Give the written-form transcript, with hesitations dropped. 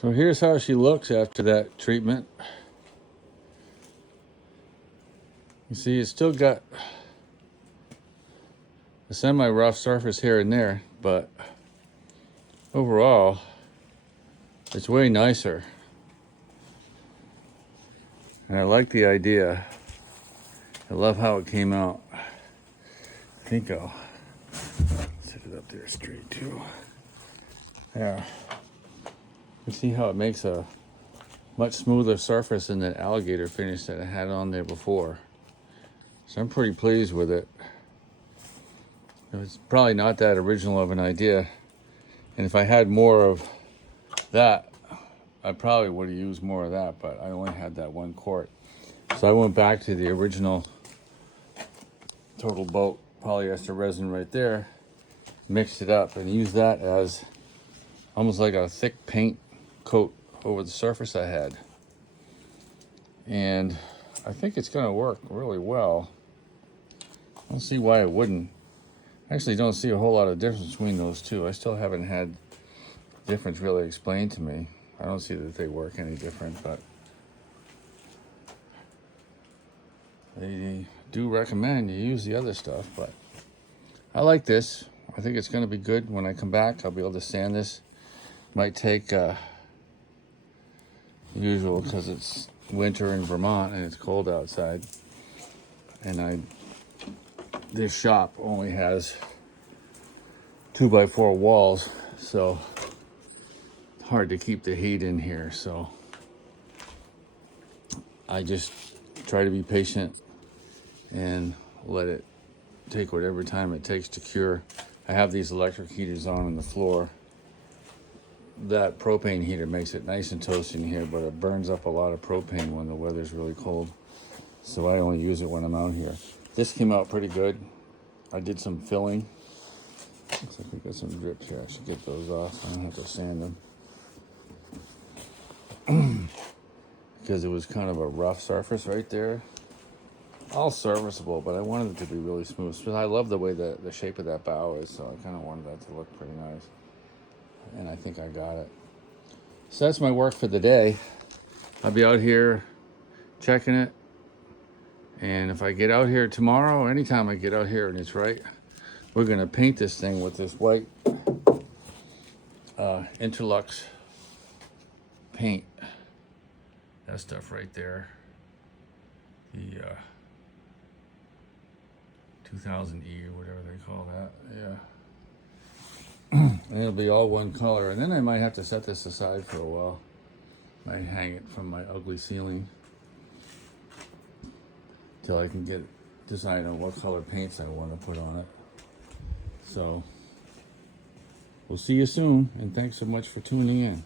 So here's how she looks after that treatment. You see, it's still got a semi-rough surface here and there, but overall, it's way nicer. And I like the idea. I love how it came out. I think I'll set it up there straight too. Yeah. You see how it makes a much smoother surface than that alligator finish that I had on there before. So I'm pretty pleased with it. It's probably not that original of an idea. And if I had more of that, I probably would have used more of that, but I only had that 1 quart. So I went back to the original Total Boat polyester resin right there, mixed it up, and used that as almost like a thick paint coat over the surface I had. And I think it's going to work really well. I don't see why it wouldn't. I actually don't see a whole lot of difference between those two. I still haven't had difference really explained to me. I don't see that they work any different, but they do recommend you use the other stuff. But I like this. I think it's going to be good. When I come back, I'll be able to sand this. Might take usual because it's winter in Vermont and it's cold outside. And this shop only has 2x4 walls, so it's hard to keep the heat in here. So I just try to be patient and let it take whatever time it takes to cure. I have these electric heaters on the floor. That propane heater makes it nice and toasty in here, but it burns up a lot of propane when the weather's really cold. So I only use it when I'm out here. This came out pretty good. I did some filling. Looks like we got some drips here. I should get those off. I don't have to sand them. Because it was kind of a rough surface right there. All serviceable, but I wanted it to be really smooth. So I love the way the shape of that bow is, so I kind of wanted that to look pretty nice. And I think I got it. So that's my work for the day. I'll be out here checking it. And if I get out here tomorrow, anytime I get out here and it's right, we're gonna paint this thing with this white Interlux paint. That stuff right there. The 2000E or whatever they call that, yeah. And it'll be all one color. And then I might have to set this aside for a while. Might hang it from my ugly ceiling till I can decide on what color paints I want to put on it. So we'll see you soon, and thanks so much for tuning in.